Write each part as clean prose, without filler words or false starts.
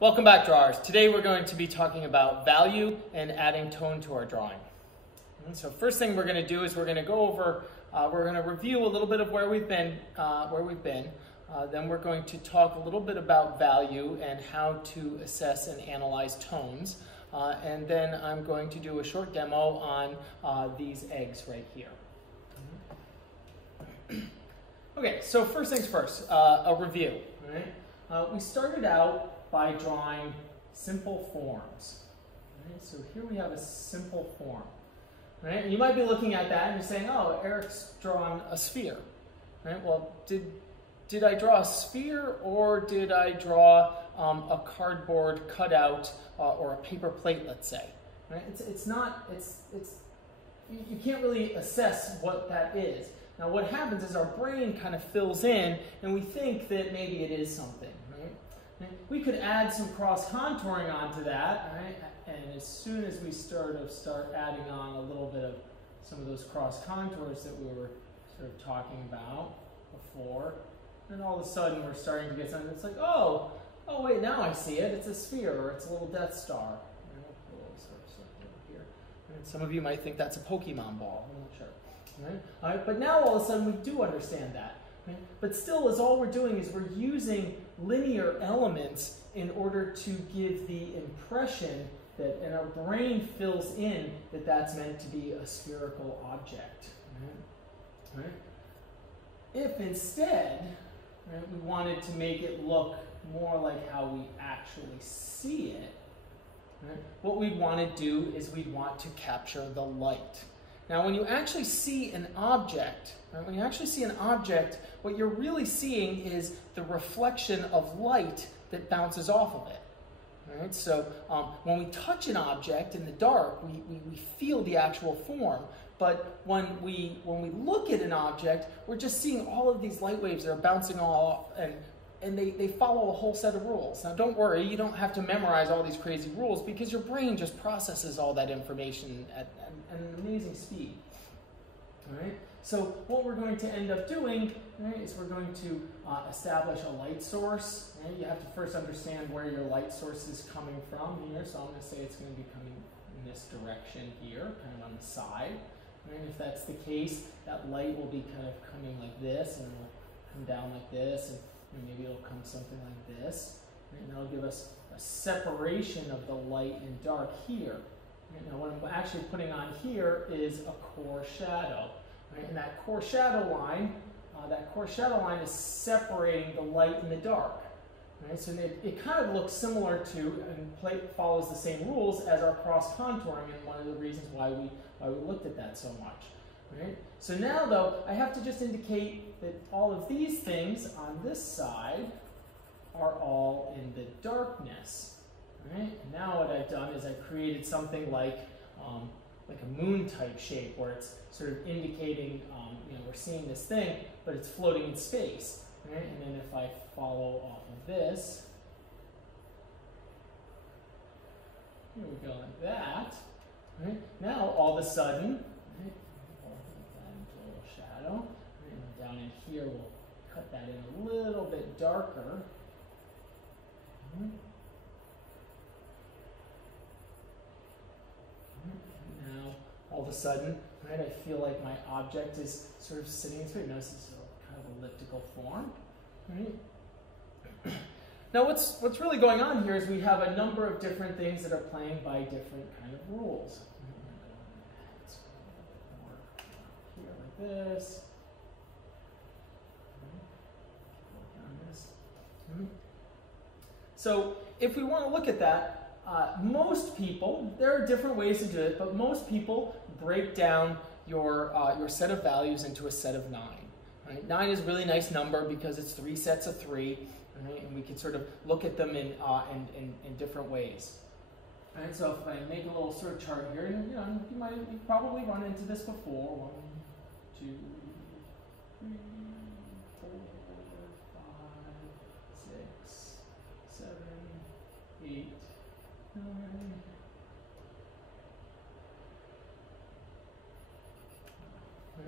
Welcome back, drawers. Today we're going to be talking about value and adding tone to our drawing. And so first thing we're going to do is we're going to go over, we're going to review a little bit of where we've been. Then we're going to talk a little bit about value and how to assess and analyze tones. And then I'm going to do a short demo on these eggs right here. Okay, so first things first, a review. Right? We started out by drawing simple forms. Right? So here we have a simple form. Right? And you might be looking at that and you're saying, oh, Eric's drawn a sphere. Right? Well, did I draw a sphere or did I draw a cardboard cutout or a paper plate, let's say? Right? You can't really assess what that is. Now what happens is our brain kind of fills in and we think that maybe it is something. Right? We could add some cross-contouring onto that, right? And as soon as we start adding on a little bit of some of those cross-contours that we were sort of talking about before, then all of a sudden we're starting to get something that's like, oh wait, now I see it. It's a sphere or it's a little Death Star. And some of you might think that's a Pokemon ball. I'm not sure. Right? All right, but now all of a sudden we do understand that. Right? But still, as all we're doing is we're using linear elements in order to give the impression that, and our brain fills in that that's meant to be a spherical object. Right? Right? If instead, right, we wanted to make it look more like how we actually see it, right, what we'd want to do is we'd want to capture the light. Now, when you actually see an object, right, what you're really seeing is the reflection of light that bounces off of it. Right? So when we touch an object in the dark, we feel the actual form. But when we look at an object, we're just seeing all of these light waves that are bouncing off, and they follow a whole set of rules. Now, don't worry, you don't have to memorize all these crazy rules because your brain just processes all that information at an amazing speed. All right? So what we're going to end up doing, right, is we're going to establish a light source. Right? You have to first understand where your light source is coming from here. So I'm going to say it's going to be coming in this direction here, kind of on the side. Right? If that's the case, that light will be kind of coming like this, and it'll come down like this, and maybe it'll come something like this. Right? And that'll give us a separation of the light and dark here. Right? Now what I'm actually putting on here is a core shadow. Right? And that core shadow line is separating the light and the dark. Right? So it kind of looks similar to, and follows the same rules as our cross-contouring, and one of the reasons why we looked at that so much. Right? So now, though, I have to just indicate that all of these things on this side are all in the darkness. Right? And now what I've done is I've created something like a moon-type shape, where it's sort of indicating, we're seeing this thing, but it's floating in space. Right? And then if I follow off of this, here we go like that. Right? Now, all of a sudden, right, shadow. And down in here, we'll cut that in a little bit darker. Now, all of a sudden, right, I feel like my object is sort of sitting in space. Notice it's kind of elliptical form. Right? Now, what's really going on here is we have a number of different things that are playing by different kind of rules. Here like this. So if we want to look at that, most people, there are different ways to do it, but most people break down your set of values into a set of 9. Right? 9 is a really nice number because it's 3 sets of 3, right? And we can sort of look at them in different ways. Right? So if I make a little sort of chart here, and you've probably run into this before. 1, 2, 3, 4, 5, 6, 7, 8, 9.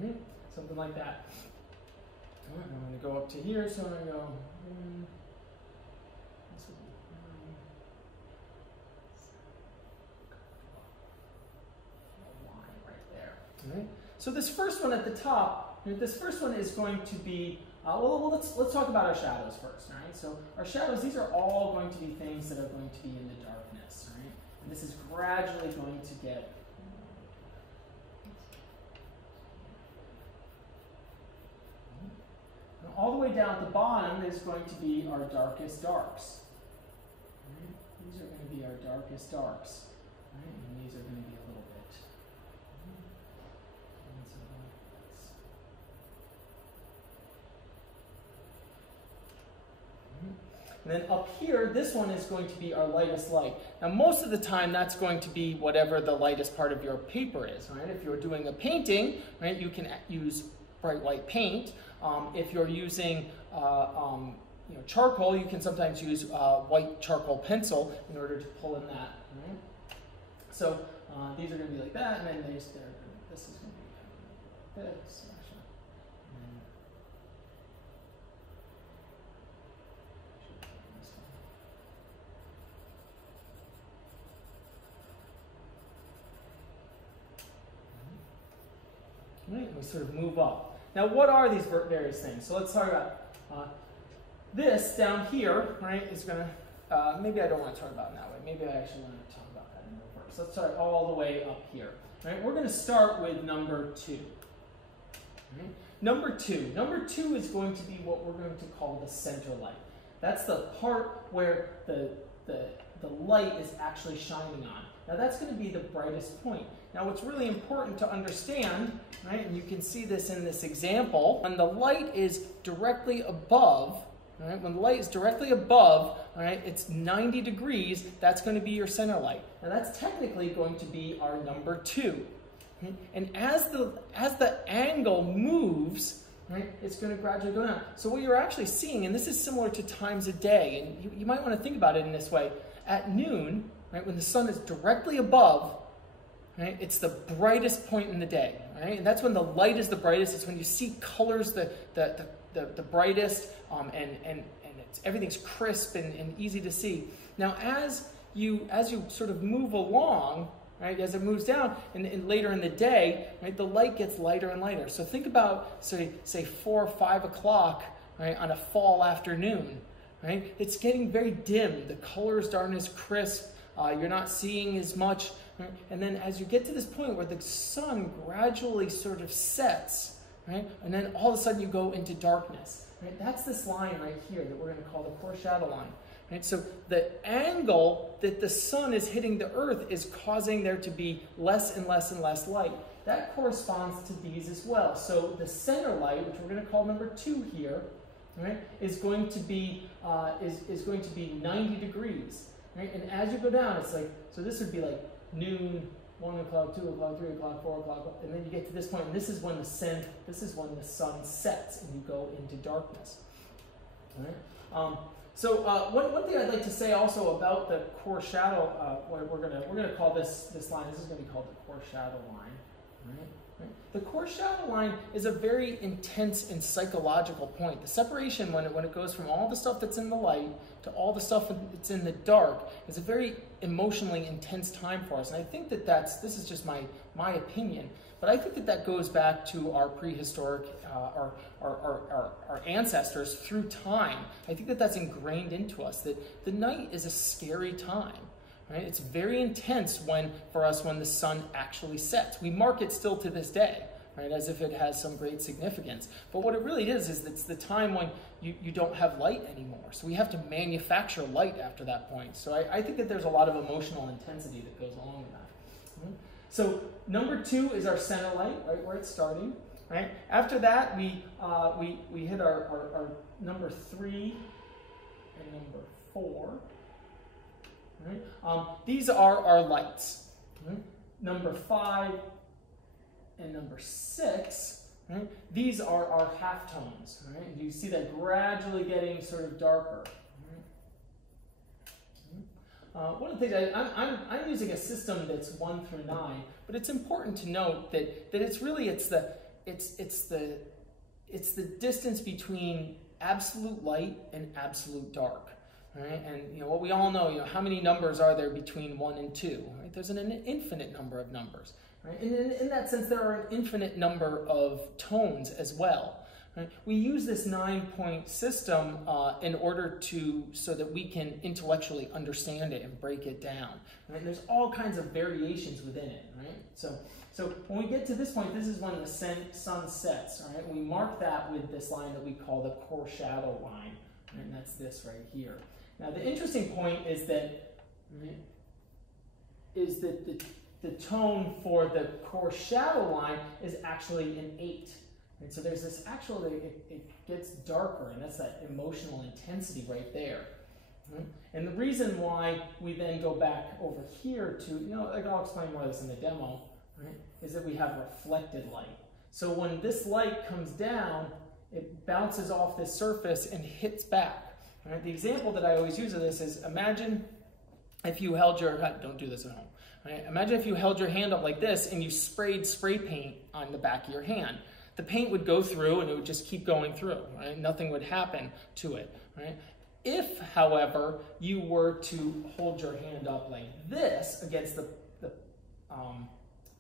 Right? Something like that. Right, I'm going to go up to here, so I'm going to go 1, this will be 9, Right? So this first one at the top, this first one is going to be, well, let's talk about our shadows first. Right? So our shadows, these are all going to be things that are going to be in the darkness. Right? And this is gradually going to get all the way down at the bottom is going to be our darkest darks. Right? These are going to be our darkest darks. Right? And these are going to be a little bit. And then up here, this one is going to be our lightest light. Now, most of the time, that's going to be whatever the lightest part of your paper is. Right? If you're doing a painting, right, you can use bright white paint. If you're using charcoal, you can sometimes use white charcoal pencil in order to pull in that. Right? So these are going to be like that, and then this is going to be like this. Right? We sort of move up. Now, what are these various things? So let's talk about this down here, right, is going to, maybe I don't want to talk about it in that way. Maybe I actually want to talk about that in reverse. Let's start all the way up here. Right? We're going to start with number 2. Right? Number 2 is going to be what we're going to call the center light. That's the part where the light is actually shining on. Now that's going to be the brightest point. Now what's really important to understand, right, and you can see this in this example, when the light is directly above, right, when the light is directly above, right, it's 90 degrees, that's going to be your center light. Now that's technically going to be our number 2. Okay? And as the angle moves, right, it's going to gradually go down. So what you're actually seeing, and this is similar to times a day, and you might want to think about it in this way, at noon, right, when the sun is directly above, right, it's the brightest point in the day, right? And that's when the light is the brightest. It's when you see colors the brightest, and everything's crisp and easy to see. Now, as you sort of move along, right, as it moves down, and later in the day, right, the light gets lighter and lighter. So think about, say 4 or 5 o'clock, right, on a fall afternoon, right? It's getting very dim. The colors aren't as crisp. You're not seeing as much. Right? And then as you get to this point where the sun gradually sort of sets, right? And then all of a sudden you go into darkness. Right? That's this line right here that we're going to call the core shadow line. Right? So the angle that the sun is hitting the earth is causing there to be less and less and less light. That corresponds to these as well. So the center light, which we're going to call number 2 here, right, is going to be 90 degrees. Right? And as you go down, it's like, so this would be like noon, 1 o'clock, 2 o'clock, 3 o'clock, 4 o'clock, and then you get to this point, and this is when the sun sets and you go into darkness. All right? One thing I'd like to say also about the core shadow, we're gonna call this line. This is going to be called the core shadow line. Right? The core shadow line is a very intense and psychological point. The separation, when it goes from all the stuff that's in the light to all the stuff that's in the dark, is a very emotionally intense time for us. And I think that this is just my opinion, but I think that goes back to our prehistoric, our ancestors through time. I think that that's ingrained into us, that the night is a scary time. Right? It's very intense for us when the sun actually sets. We mark it still to this day, right, as if it has some great significance. But what it really is it's the time when you don't have light anymore. So we have to manufacture light after that point. So I think that there's a lot of emotional intensity that goes along with that. Mm-hmm. So number 2 is our center light, right, where it's starting. Right? After that, we hit our number 3 and number 4. Right? These are our lights. Right? Number 5 and number 6, right? These are our halftones. Right? And you see that gradually getting sort of darker. Right? One of the things I'm using a system that's 1 through 9, but it's important to note that it's the distance between absolute light and absolute dark. Right? And what we all know, how many numbers are there between 1 and 2? Right? There's an infinite number of numbers. Right? And in that sense, there are an infinite number of tones as well. Right? We use this 9-point system in order so that we can intellectually understand it and break it down. Right? And there's all kinds of variations within it. Right? So when we get to this point, this is when the sun sets. Right? We mark that with this line that we call the core shadow line, right? And that's this right here. Now the interesting point is that, right, the tone for the core shadow line is actually an 8. Right? So there's this actually, it gets darker, and that's that emotional intensity right there. Right? And the reason why we then go back over here to, like I'll explain more of this in the demo, right, is that we have reflected light. So when this light comes down, it bounces off this surface and hits back. Right? The example that I always use of this is, imagine if you held your, don't do this at home. Right? Imagine if you held your hand up like this and you sprayed spray paint on the back of your hand. The paint would go through and it would just keep going through. Right? Nothing would happen to it. Right? If, however, you were to hold your hand up like this against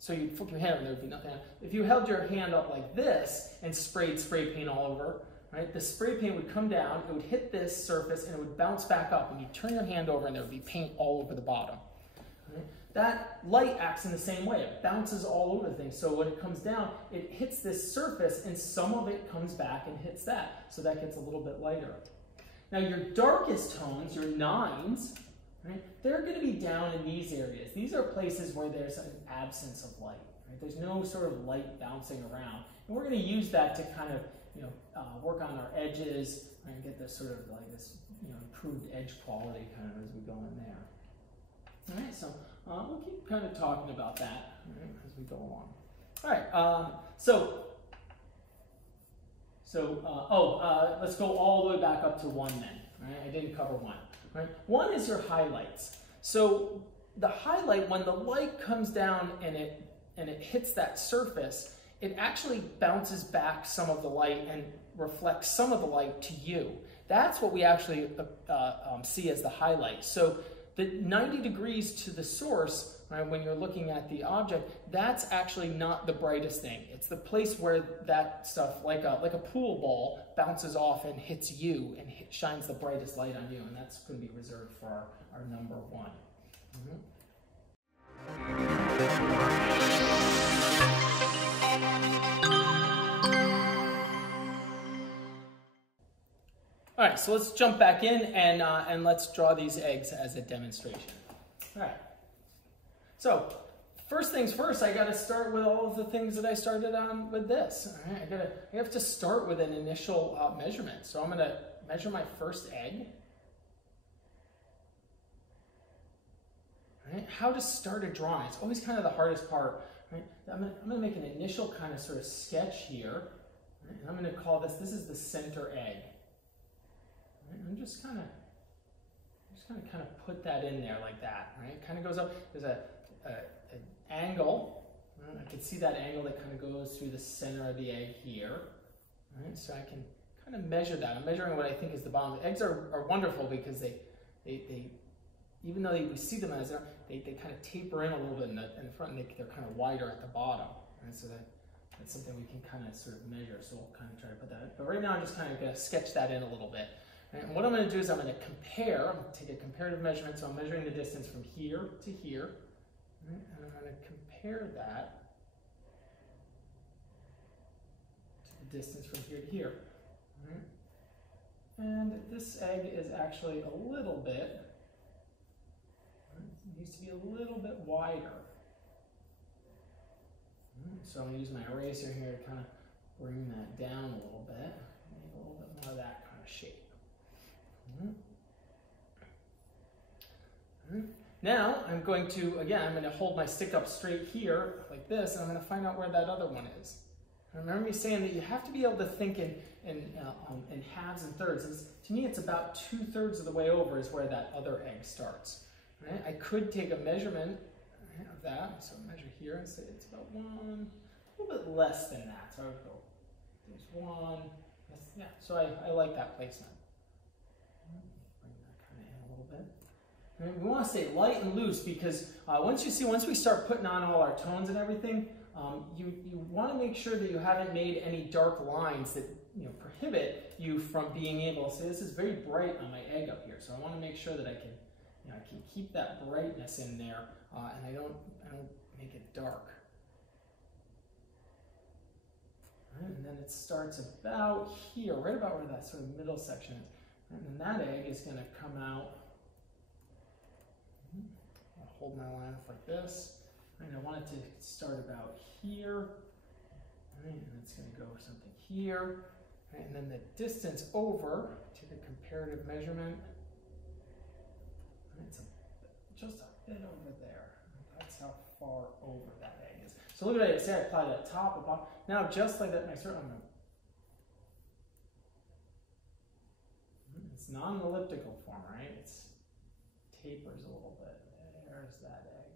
so you'd flip your hand and there would be nothing. If you held your hand up like this and sprayed spray paint all over, right, the spray paint would come down, it would hit this surface, and it would bounce back up. And you'd turn your hand over and there would be paint all over the bottom. Right? That light acts in the same way. It bounces all over the thing. So when it comes down, it hits this surface, and some of it comes back and hits that. So that gets a little bit lighter. Now your darkest tones, your 9s, right, they're going to be down in these areas. These are places where there's an absence of light. Right? There's no sort of light bouncing around. And we're going to use that to kind of work on our edges and get this sort of like this improved edge quality kind of as we go in there. All right, so we'll keep kind of talking about that, right, as we go along. All right, let's go all the way back up to 1 then. Right? I didn't cover 1. Right? 1 is your highlights. So the highlight, when the light comes down and it hits that surface, it actually bounces back some of the light and reflects some of the light to you. That's what we actually see as the highlight. So the 90 degrees to the source, right, when you're looking at the object, that's actually not the brightest thing. It's the place where that stuff, like a pool ball, bounces off and hits you and shines the brightest light on you. And that's going to be reserved for our number 1. All right, so let's jump back in and let's draw these eggs as a demonstration. All right. So first things first, I got to start with all of the things that I started on with this. All right, I have to start with an initial measurement. So I'm going to measure my first egg. All right, how to start a drawing. It's always kind of the hardest part. Right? I'm going to make an initial kind of sort of sketch here. Right? And I'm going to call this is the center egg. I'm just kind of put that in there like that, right? It kind of goes up. There's an angle. Right? I can see that angle that kind of goes through the center of the egg here. Right? So I can kind of measure that. I'm measuring what I think is the bottom. The eggs are wonderful because they even though we see them as they kind of taper in a little bit in the front, and they're kind of wider at the bottom. Right? So that's something we can kind of sort of measure. So we'll kind of try to put that in. But right now I'm just kind of going to sketch that in a little bit. And what I'm going to do is I'm going to compare. I'm going to take a comparative measurement. So I'm measuring the distance from here to here. Right? And I'm going to compare that to the distance from here to here. Right? And this egg is actually a little bit, it needs to be a little bit wider. So I'm going to use my eraser here to kind of bring that down a little bit. Make a little bit more of that kind of shape. Now I'm going to hold my stick up straight here like this, and I'm going to find out where that other one is. Remember me saying that you have to be able to think in halves and thirds. To me, it's about 2/3 of the way over is where that other egg starts. Right? I could take a measurement of that, so measure here and say it's about a little bit less than that. So I would go, there's 1. So I like that placement. Bring that kind of in a little bit. Right? We want to stay light and loose because once we start putting on all our tones and everything, you want to make sure that you haven't made any dark lines that prohibit you from being able to see. This is very bright on my egg up here, so I want to make sure that I can keep that brightness in there, and I don't make it dark. Right, and then it starts about here, right about where that sort of middle section is. And then that egg is going to come out. I'll hold my line up like this. And I want it to start about here. Right, and it's going to go something here. Right, and then the distance over, take a comparative measurement. Right, it's just a bit over there. That's how far over that egg is. So look at it, say I apply that top and bottom. Now just like that, it's not an elliptical form, right? It's tapers a little bit. There's that egg.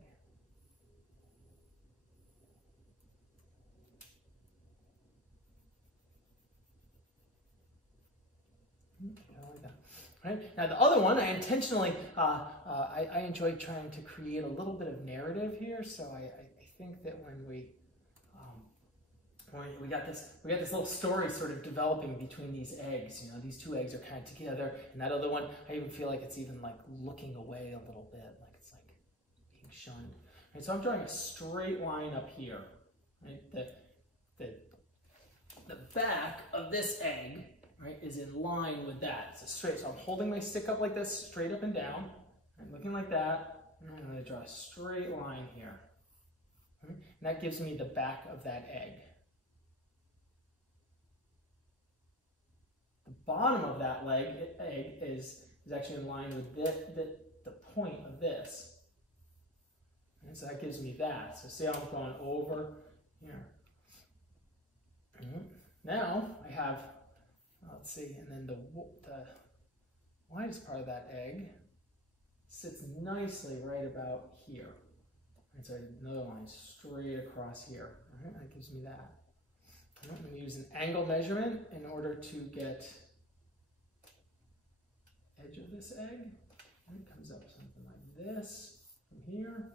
I like that. Right? Now the other one, I intentionally, I enjoy trying to create a little bit of narrative here. So I think that when we got this little story sort of developing between these eggs. These two eggs are kind of together, and that other one, I even feel like it's even like looking away a little bit, like it's like being shunned. Right, so I'm drawing a straight line up here. Right, the back of this egg, right, is in line with that. It's straight. So I'm holding my stick up like this, straight up and down, and looking like that. And I'm going to draw a straight line here. Right, and that gives me the back of that egg. The bottom of that egg is actually in line with the point of this. And so that gives me that. So see how I'm going over here. Now I have, let's see, and then the widest part of that egg sits nicely right about here. And so another line straight across here. All right, that gives me that. I'm going to use an angle measurement in order to get edge of this egg. And it comes up something like this from here.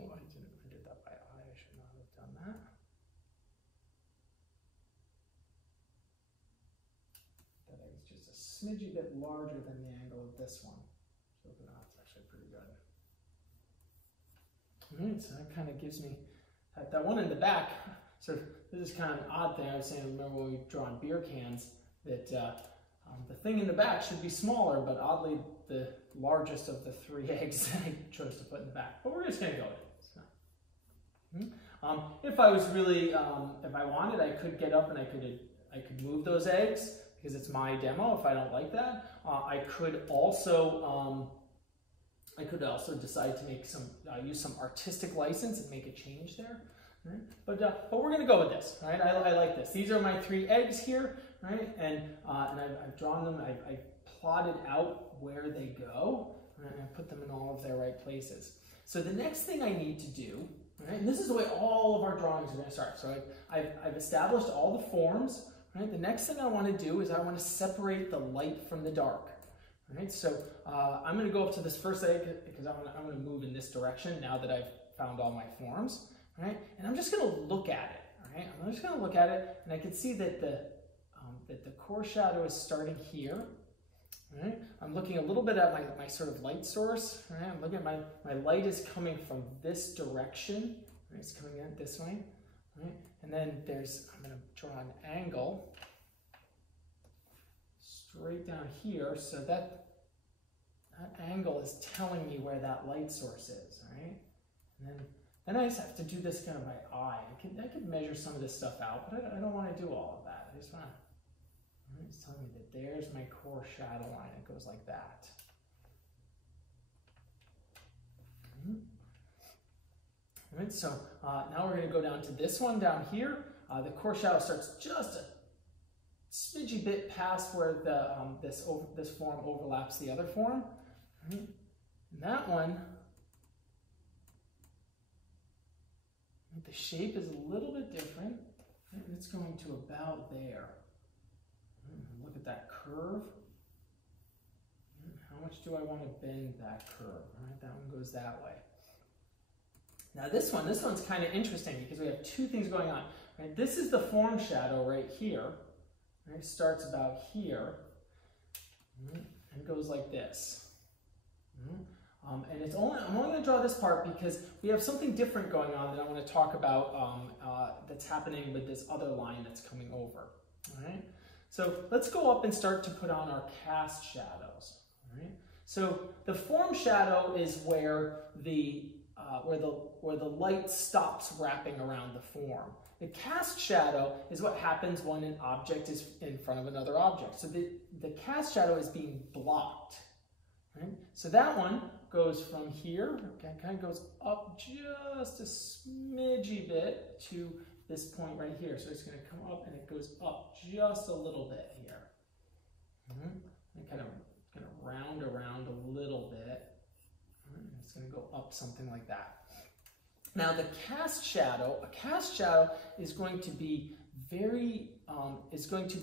Oh, I did that by eye. I should not have done that. That egg is just a smidgy bit larger than the angle of this one. So that's actually pretty good. All right, so that kind of gives me that one in the back. So this is kind of an odd thing. I was saying, remember when we drawn beer cans, that the thing in the back should be smaller, but oddly the largest of the three eggs I chose to put in the back. But we're just going to go with it. If I was really, if I wanted, I could get up and I could move those eggs because it's my demo. If I don't like that, I could also decide to make some use some artistic license and make a change there. Right? But we're going to go with this. Right? I like this. These are my three eggs here, right? And I've drawn them. I've plotted out where they go, right? And I put them in all of their right places. So the next thing I need to do, right? And this is the way all of our drawings are going to start. So I've established all the forms. Right? The next thing I want to do is I want to separate the light from the dark. Right? So I'm going to go up to this first egg because I'm going to move in this direction now that I've found all my forms. Right? And I'm just going to look at it. All right? I'm just going to look at it, and I can see that the core shadow is starting here. Right? I'm looking a little bit at my sort of light source. Right? I'm looking at my light is coming from this direction. Right? It's coming in this way. Right? And then I'm going to draw an angle straight down here, so that angle is telling me where that light source is. Right? And then I just have to do this kind of by eye. I can measure some of this stuff out, but I don't want to do all of that. I just want to. It's telling me that there's my core shadow line. It goes like that. All right, so now we're going to go down to this one down here. The core shadow starts just a smidgy bit past where this form overlaps the other form. Right? And that one the shape is a little bit different. Right? It's going to about there. Look at that curve. How much do I want to bend that curve? All right, that one goes that way. Now this one's kind of interesting because we have two things going on. Right? This is the form shadow right here. Right? It starts about here and goes like this. And I'm only going to draw this part because we have something different going on that I want to talk about that's happening with this other line that's coming over. All right? So let's go up and start to put on our cast shadows. All right? So the form shadow is where the light stops wrapping around the form. The cast shadow is what happens when an object is in front of another object. So the cast shadow is being blocked. Right? So that one goes from here, okay, kind of goes up just a smidgy bit to this point right here. So it's going to come up and it goes up just a little bit here. And kind of round around a little bit. And it's going to go up something like that. Now the a cast shadow is going to be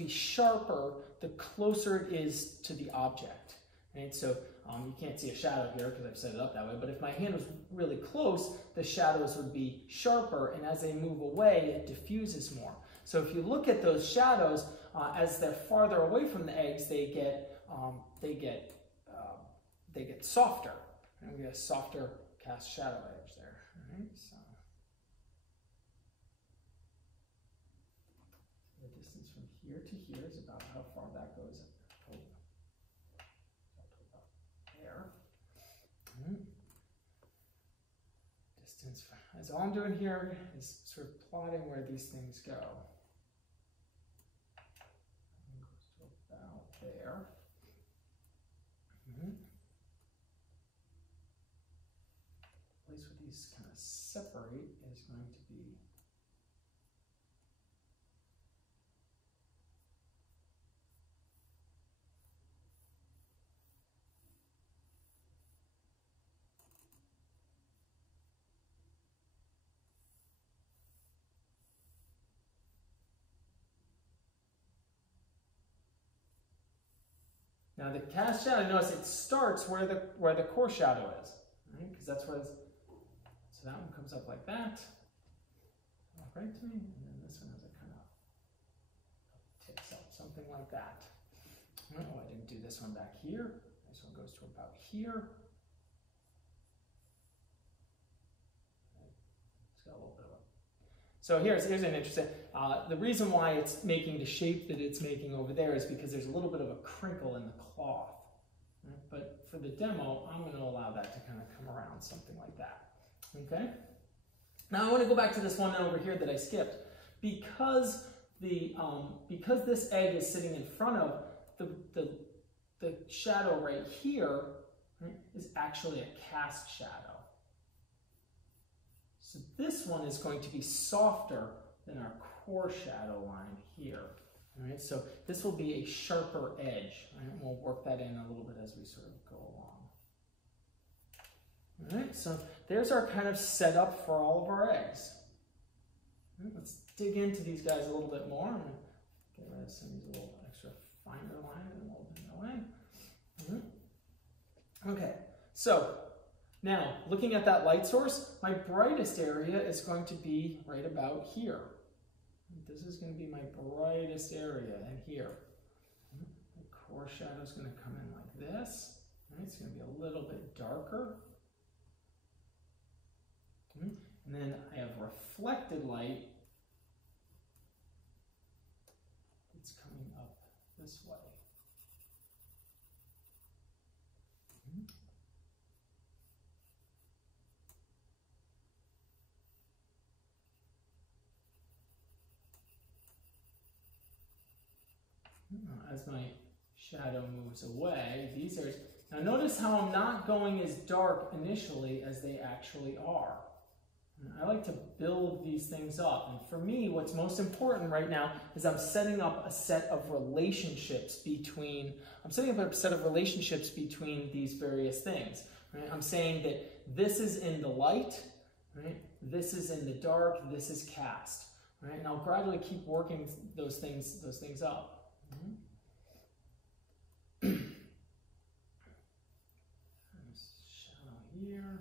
sharper the closer it is to the object. Right? So you can't see a shadow here because I've set it up that way, but if my hand was really close, the shadows would be sharper, and as they move away, it diffuses more. So if you look at those shadows, as they're farther away from the eggs, they get softer. And we get a softer cast shadow edge there. Right? So the distance from here to here is about how far that goes. Distance, as all I'm doing here is sort of plotting where these things go. It goes to about there. The place where these kind of separate is going to be now the cast shadow, notice it starts where the core shadow is, right? Because that's where it's, so that one comes up like that, right to me, and then this one has a kind of ticks up, something like that. Oh, I didn't do this one back here. This one goes to about here. It's got a little bit of a. So here's an interesting, the reason why it's making the shape that it's making over there is because there's a little bit of a crinkle in the cloth. Right? But for the demo, I'm going to allow that to kind of come around, something like that. Okay? Now I want to go back to this one over here that I skipped. Because this egg is sitting in front of the shadow right here, right, is actually a cast shadow. So this one is going to be softer than our core shadow line here. All right, so this will be a sharper edge. Right? We'll work that in a little bit as we sort of go along. All right, so there's our kind of setup for all of our eggs. All right, let's dig into these guys a little bit more. I'm going to get rid of some of these little extra finer lines and we'll bend away. Okay, so now, looking at that light source, my brightest area is going to be right about here. This is going to be my brightest area in here. The core shadow is going to come in like this. It's going to be a little bit darker. And then I have reflected light that's coming up this way. As my shadow moves away, these are, now notice how I'm not going as dark initially as they actually are. I like to build these things up, and for me, what's most important right now is I'm setting up a set of relationships between, these various things. Right? I'm saying that this is in the light, right? This is in the dark, this is cast, right? And I'll gradually keep working those things up. Shadow here,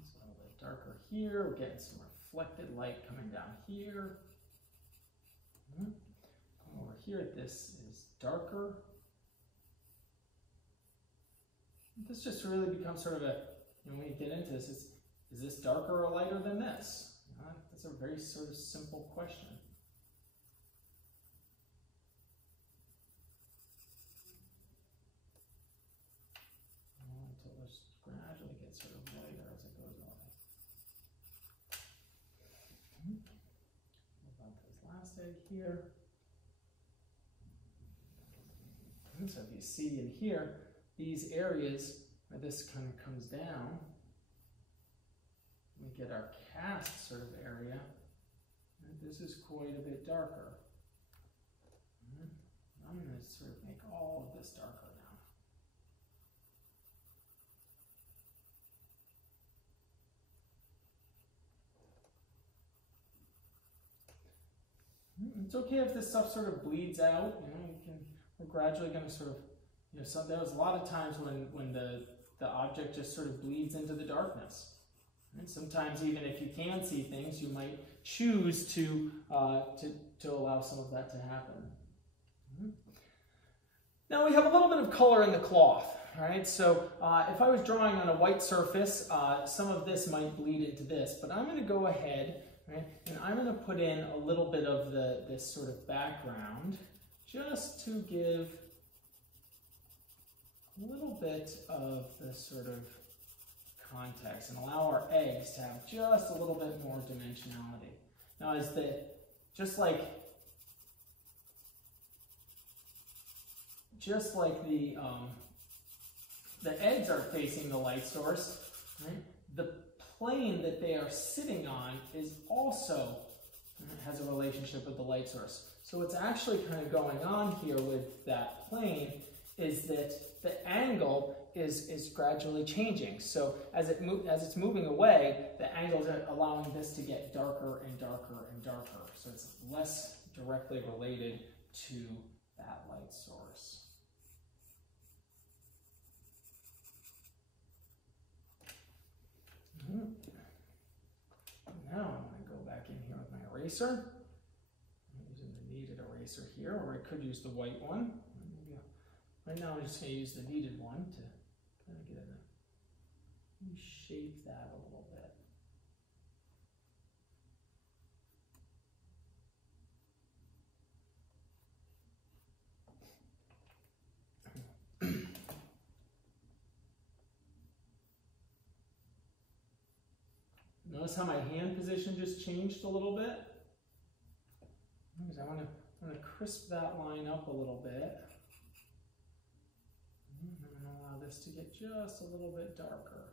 it's a little bit darker here. We're getting some reflected light coming down here. Over here, this is darker. This just really becomes sort of a, when you get into this, is this darker or lighter than this? That's a very sort of simple question. Until it gradually gets sort of lighter as it goes on. What about this last egg here? So if you see in here, these areas where this kind of comes down, we get our cast sort of area. And this is quite a bit darker. I'm going to sort of make all of this darker now. It's okay if this stuff sort of bleeds out. We're gradually going to sort of, there was a lot of times when the object just sort of bleeds into the darkness. And sometimes even if you can see things, you might choose to allow some of that to happen. Now we have a little bit of color in the cloth, right? So if I was drawing on a white surface, some of this might bleed into this, but I'm going to go ahead, right, and I'm going to put in a little bit of this sort of background, just to give a little bit of the sort of context and allow our eggs to have just a little bit more dimensionality. Now, just like the eggs are facing the light source, right? The plane that they are sitting on is also has a relationship with the light source. So what's actually kind of going on here with that plane is that the angle is gradually changing. So as it's moving away, the angle is allowing this to get darker and darker and darker. So it's less directly related to that light source. Now I'm going to go back in here with my eraser. I'm using the kneaded eraser here, or I could use the white one. Right now I'm just going to use the kneaded one to kind of get shape that a little bit. Notice how my hand position just changed a little bit? Because I want to crisp that line up a little bit. I'm going to allow this to get just a little bit darker.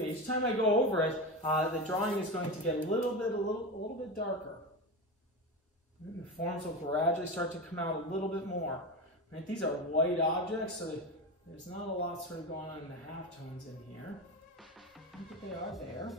Each time I go over it, the drawing is going to get a little bit darker. And the forms will gradually start to come out a little bit more. Right? These are white objects, so there's not a lot sort of going on in the halftones in here. But they are there.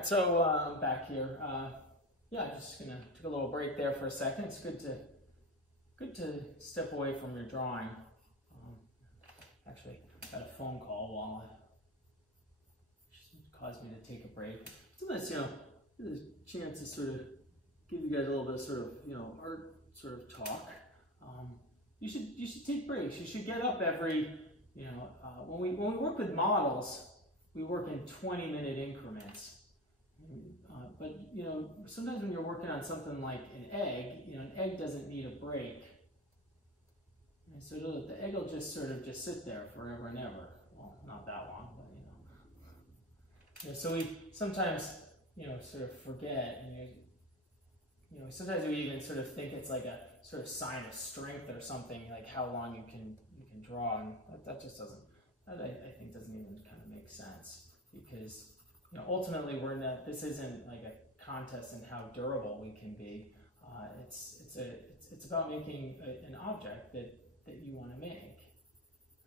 right, so I'm back here. Yeah, just gonna take a little break there for a second. It's good to step away from your drawing. Actually, I got a phone call while it caused me to take a break. So that's, you know, there's a chance to sort of give you guys a little bit of sort of, you know, art sort of talk. You should take breaks. You should get up every, you know, when we work with models, we work in 20-minute increments. But you know, sometimes when you're working on something like an egg, you know, an egg doesn't need a break. And so the egg will just sort of just sit there forever and ever. Well, not that long, but you know. So we sometimes, you know, sort of forget, and you know, sometimes we even sort of think it's like a sort of sign of strength or something, like how long you can draw, and that just doesn't. That I think doesn't even kind of make sense, because you know, ultimately this isn't like a contest in how durable we can be. It's about making an object that you want to make.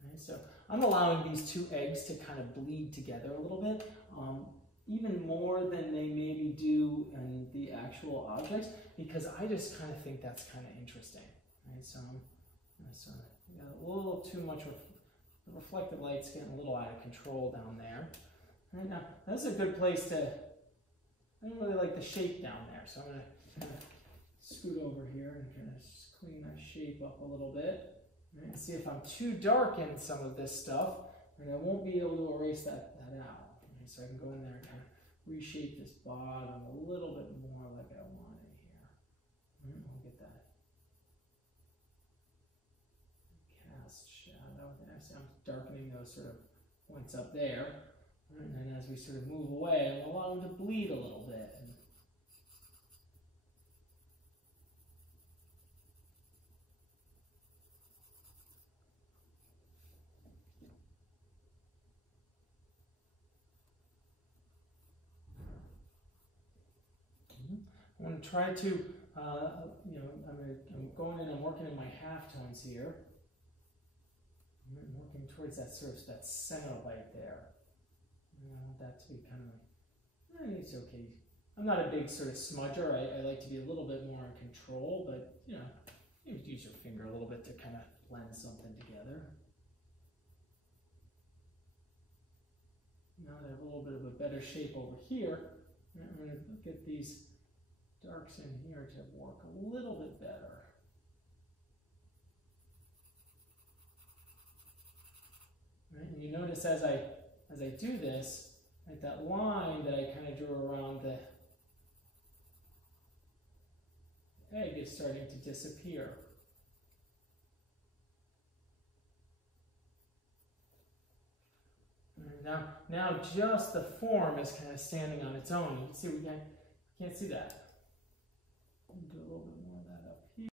Right? So I'm allowing these two eggs to kind of bleed together a little bit, even more than they maybe do in the actual objects, because I just kind of think that's kind of interesting. Right? So we got a little too much. The reflected light's getting a little out of control down there. Right, now, this is a good place to, I don't really like the shape down there, so I'm going to kind of scoot over here and kind of clean that shape up a little bit. Right, and see if I'm too dark in some of this stuff, and I won't be able to erase that out. Right, so I can go in there and kind of reshape this bottom a little bit more like I want it here. Right, we'll get that cast shadow there. So I'm darkening those sort of points up there. And then as we sort of move away, I'll allow them to bleed a little bit. I'm going to try to, you know, I'm going in, I'm working in my halftones here. I'm working towards that sort of that center light there. I want that to be kind of, it's okay. I'm not a big sort of smudger. I like to be a little bit more in control, but you know, you use your finger a little bit to kind of blend something together. Now that I have a little bit of a better shape over here, I'm going to get these darks in here to work a little bit better. Right? And you notice as I do this, right, that line that I kind of drew around the egg is starting to disappear. Now just the form is kind of standing on its own. You can see we can't see that. Do a little bit more of that up here.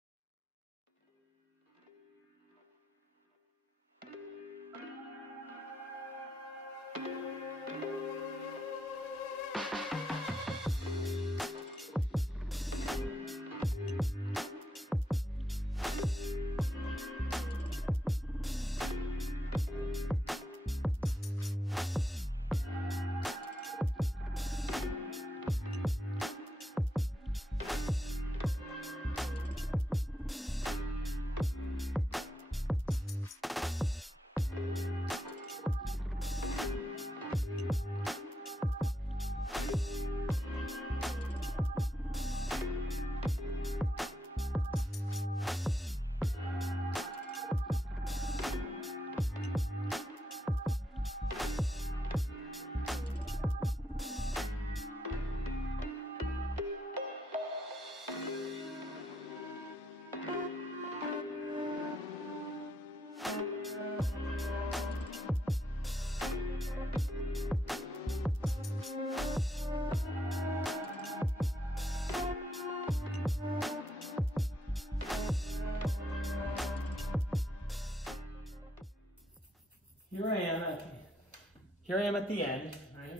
Here I am at the end, right?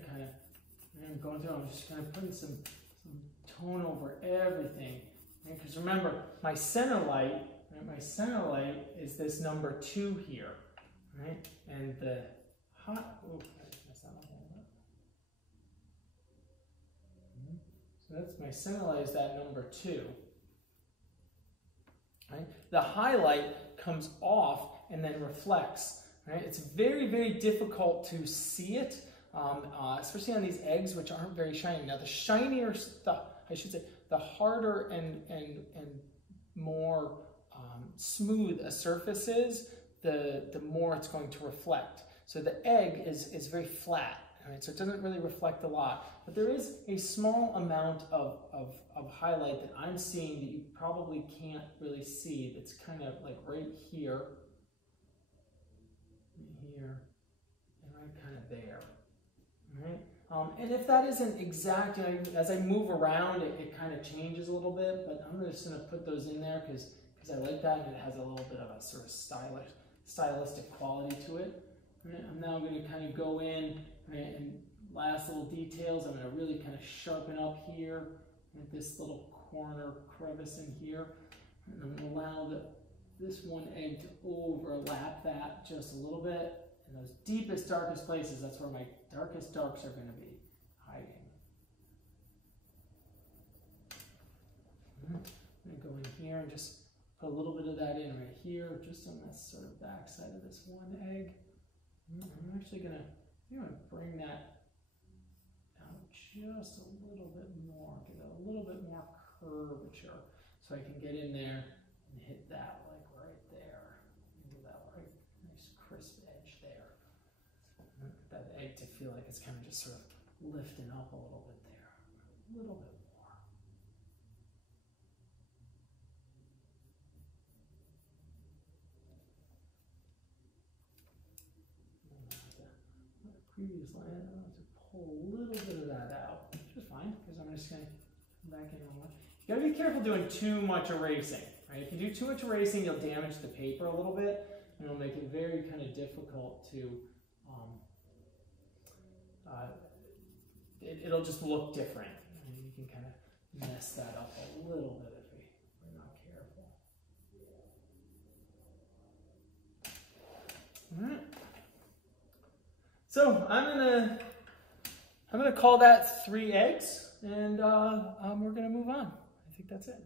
I'm going through. I'm just kind of putting some tone over everything, right? Because remember, my center light, right? My center light is this number 2 here, right? And the hot. Oh, I messed that up a little So that's my semilla is that number 2. Right? The highlight comes off and then reflects. Right? It's very, very difficult to see it, especially on these eggs, which aren't very shiny. Now, the shinier stuff, I should say, the harder and more smooth a surface is, the more it's going to reflect. So the egg is very flat, right? So it doesn't really reflect a lot. But there is a small amount of highlight that I'm seeing that you probably can't really see. That's kind of like right here, and right kind of there. Right? And if that isn't exact, as I move around, it kind of changes a little bit, but I'm just going to put those in there because I like that, and it has a little bit of a sort of stylistic quality to it. Right? I'm now going to kind of go in, right, and last little details, I'm going to really kind of sharpen up here with this little corner crevice in here, and I'm going to allow this one egg to overlap that just a little bit. In those deepest, darkest places, that's where my darkest darks are going to be hiding. I'm going to go in here and just put a little bit of that in right here, just on this sort of back side of this one egg. I'm actually going to bring that out just a little bit more, get a little bit more curvature, so I can get in there and hit that like right there. Do that right, nice crisp edge there. That egg to feel like it's kind of just sort of lifting up a little bit there, a little bit more. The previous line, I have to pull a little bit of that out, which is fine because I'm just going to come back in on one. You got to be careful doing too much erasing. Right? If you do too much erasing, you'll damage the paper a little bit, and it'll make it very kind of difficult to. It'll just look different. And you can kind of mess that up a little bit if we're not careful. All right. So I'm gonna call that 3 eggs, and we're gonna move on. I think that's it.